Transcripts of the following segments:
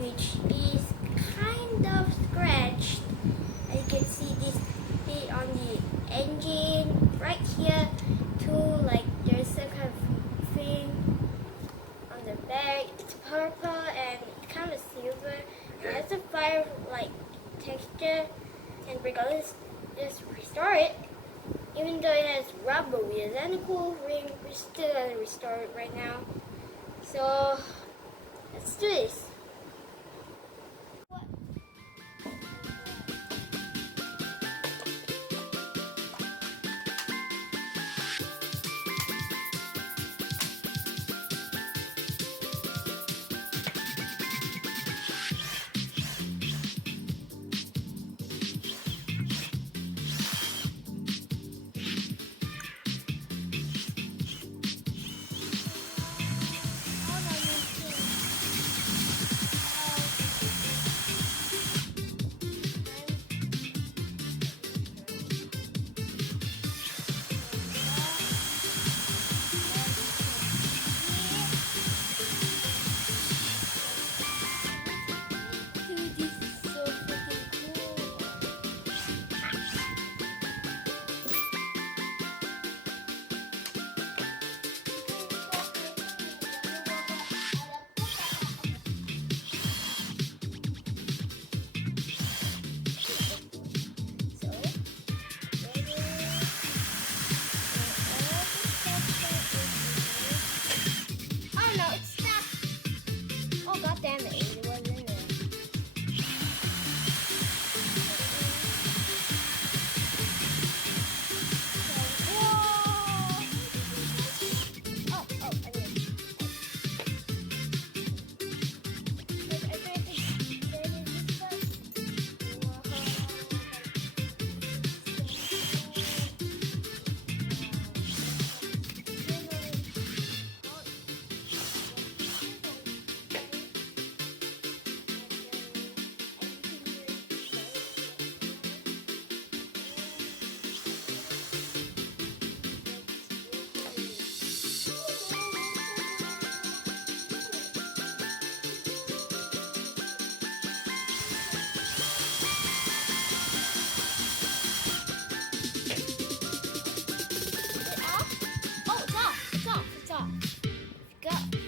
which is kind of scratched. And you can see this bit on the engine right here too, like there's some kind of thing on the back. It's purple and kind of silver. It has a fire like texture, and we're gonna just restore it. Even though it has rubber wheels and a cool ring, we're still gonna restore it right now. So let's do this.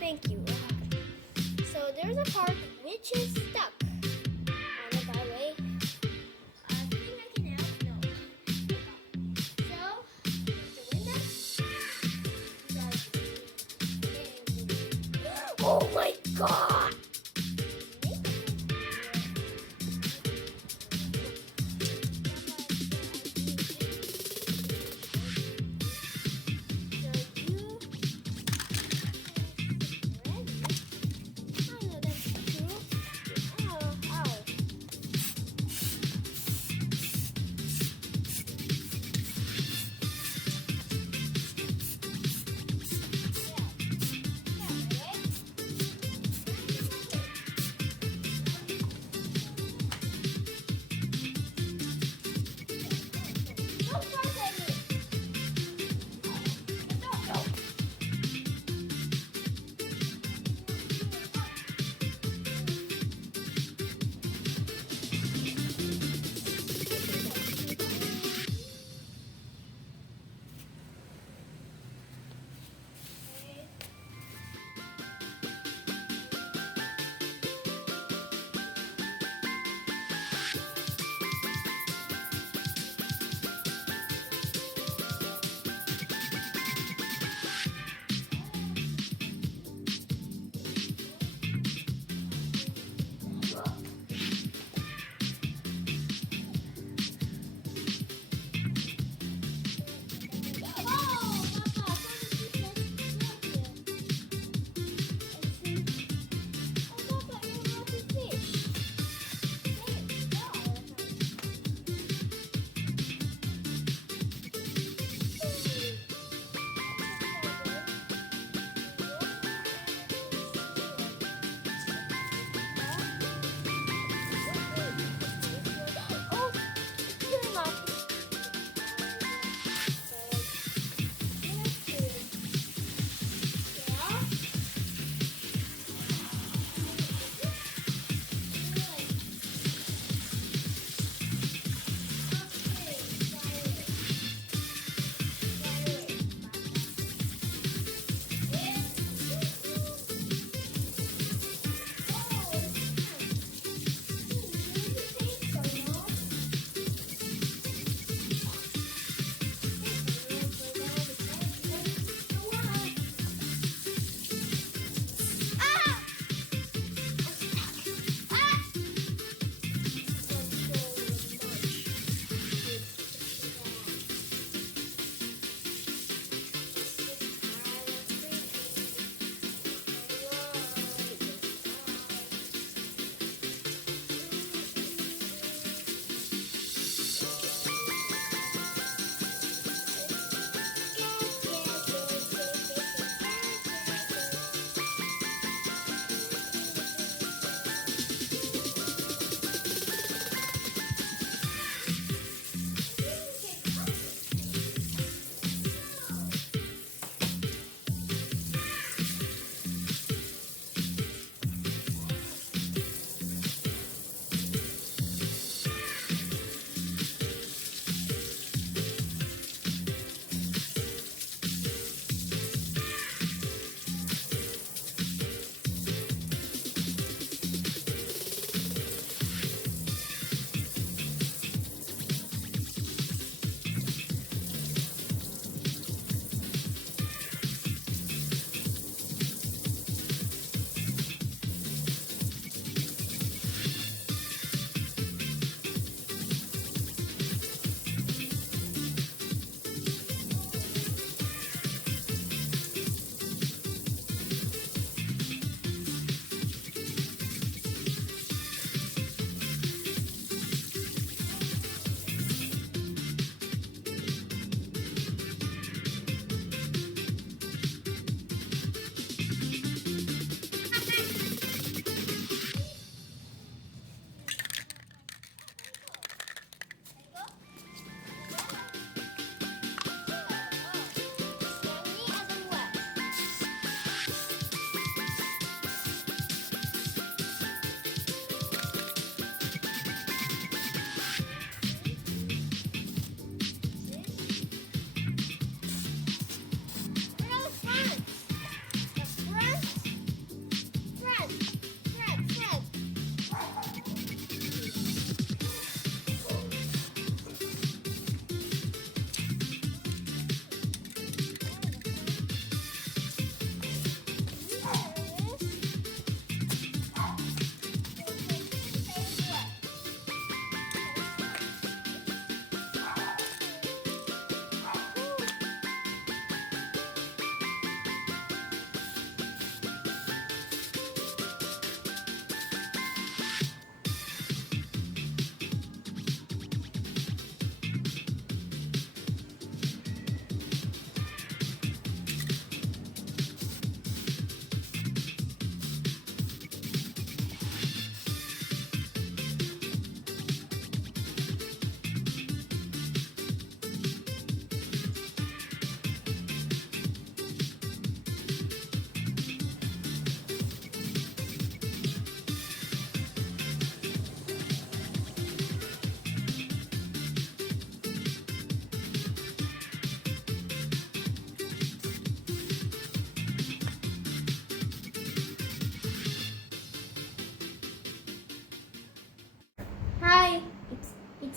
Thank you. So there's a part which is stuck on the byway. I think I can help. No. So the window. Oh my god!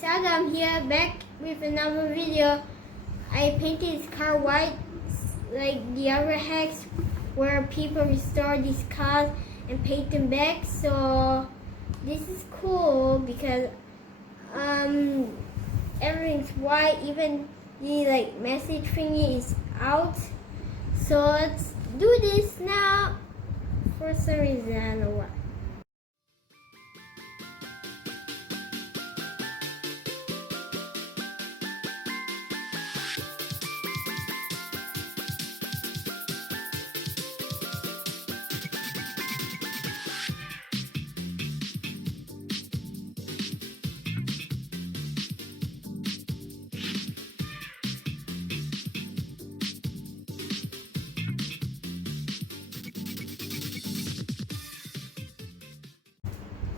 Adam here, back with another video. I painted this car white like the other hacks where people restore these cars and paint them back. So this is cool because everything's white, even the message thingy is out. So let's do this now. For some reason, I don't know why.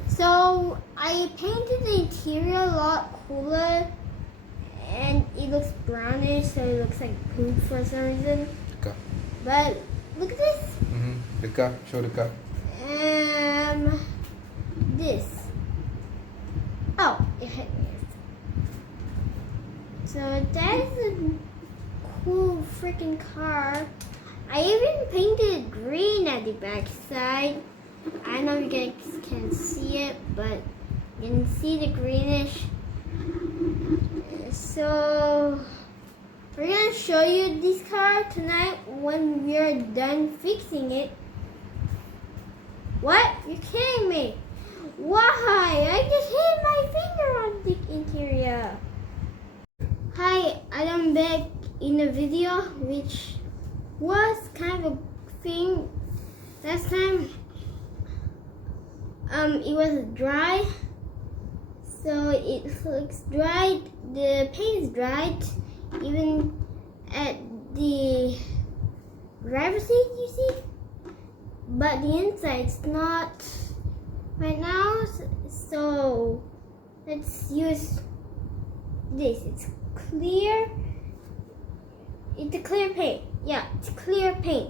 So I painted the interior a lot cooler, and it looks brownish, so it looks like poop for some reason. Dekat. But look at this. Dekat. Show dekat. This. Oh, it hit me. So that is a cool freaking car. I even painted green at the back side. I don't know if you guys can see it, but you can see the greenish. So we're gonna show you this car tonight when we're done fixing it. What? You're kidding me? Why? I just hit my finger on the interior. Hi, I'm back in the video, which was kind of a thing last time. It was dry, so it looks dried. The paint is dried, even at the driver's seat, you see. But the inside's not right now. So let's use this. It's clear. It's a clear paint. Yeah, it's clear paint.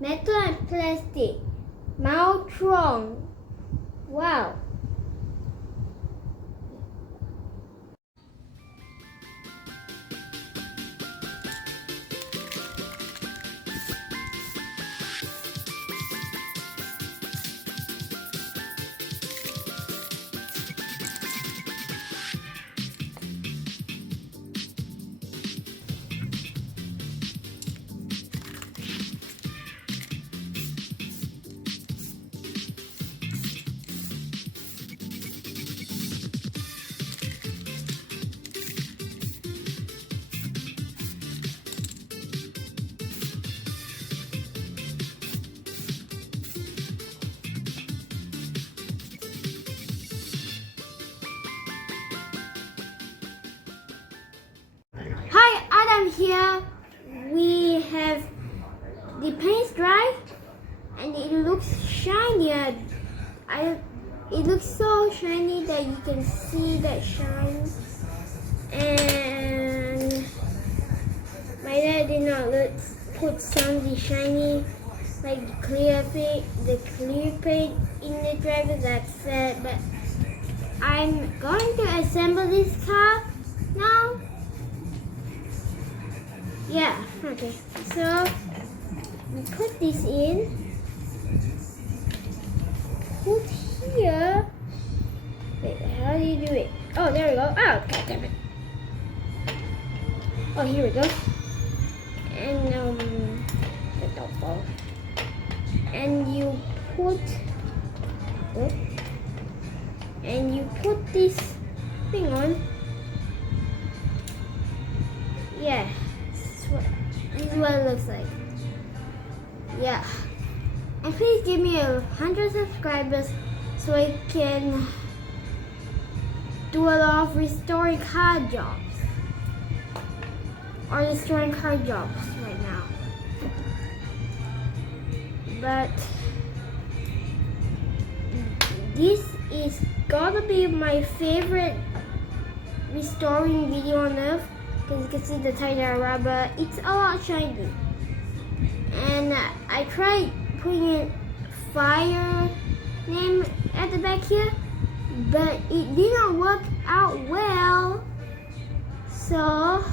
Metal and plastic. Maltron. Wow. Hi, Adam here. We have the paint's dry and it looks shiny. It looks so shiny that you can see that shine. And my dad did not put some of the shiny, like the clear paint in the driver. That's sad. But I'm going to assemble this car now. Yeah, okay. So we put this in. Put here. Wait, how do you do it? Oh, there we go. Oh, god damn it. Oh, here we go. And don't fall. And you put this thing on. Yeah. This is what it looks like. Yeah. And please give me 100 subscribers so I can do a lot of restoring car jobs. Or restoring car jobs right now. But this is gonna be my favorite restoring video on earth. Because you can see the tire rubber, it's a lot shiny. And I tried putting in fire name at the back here, but it didn't work out well. So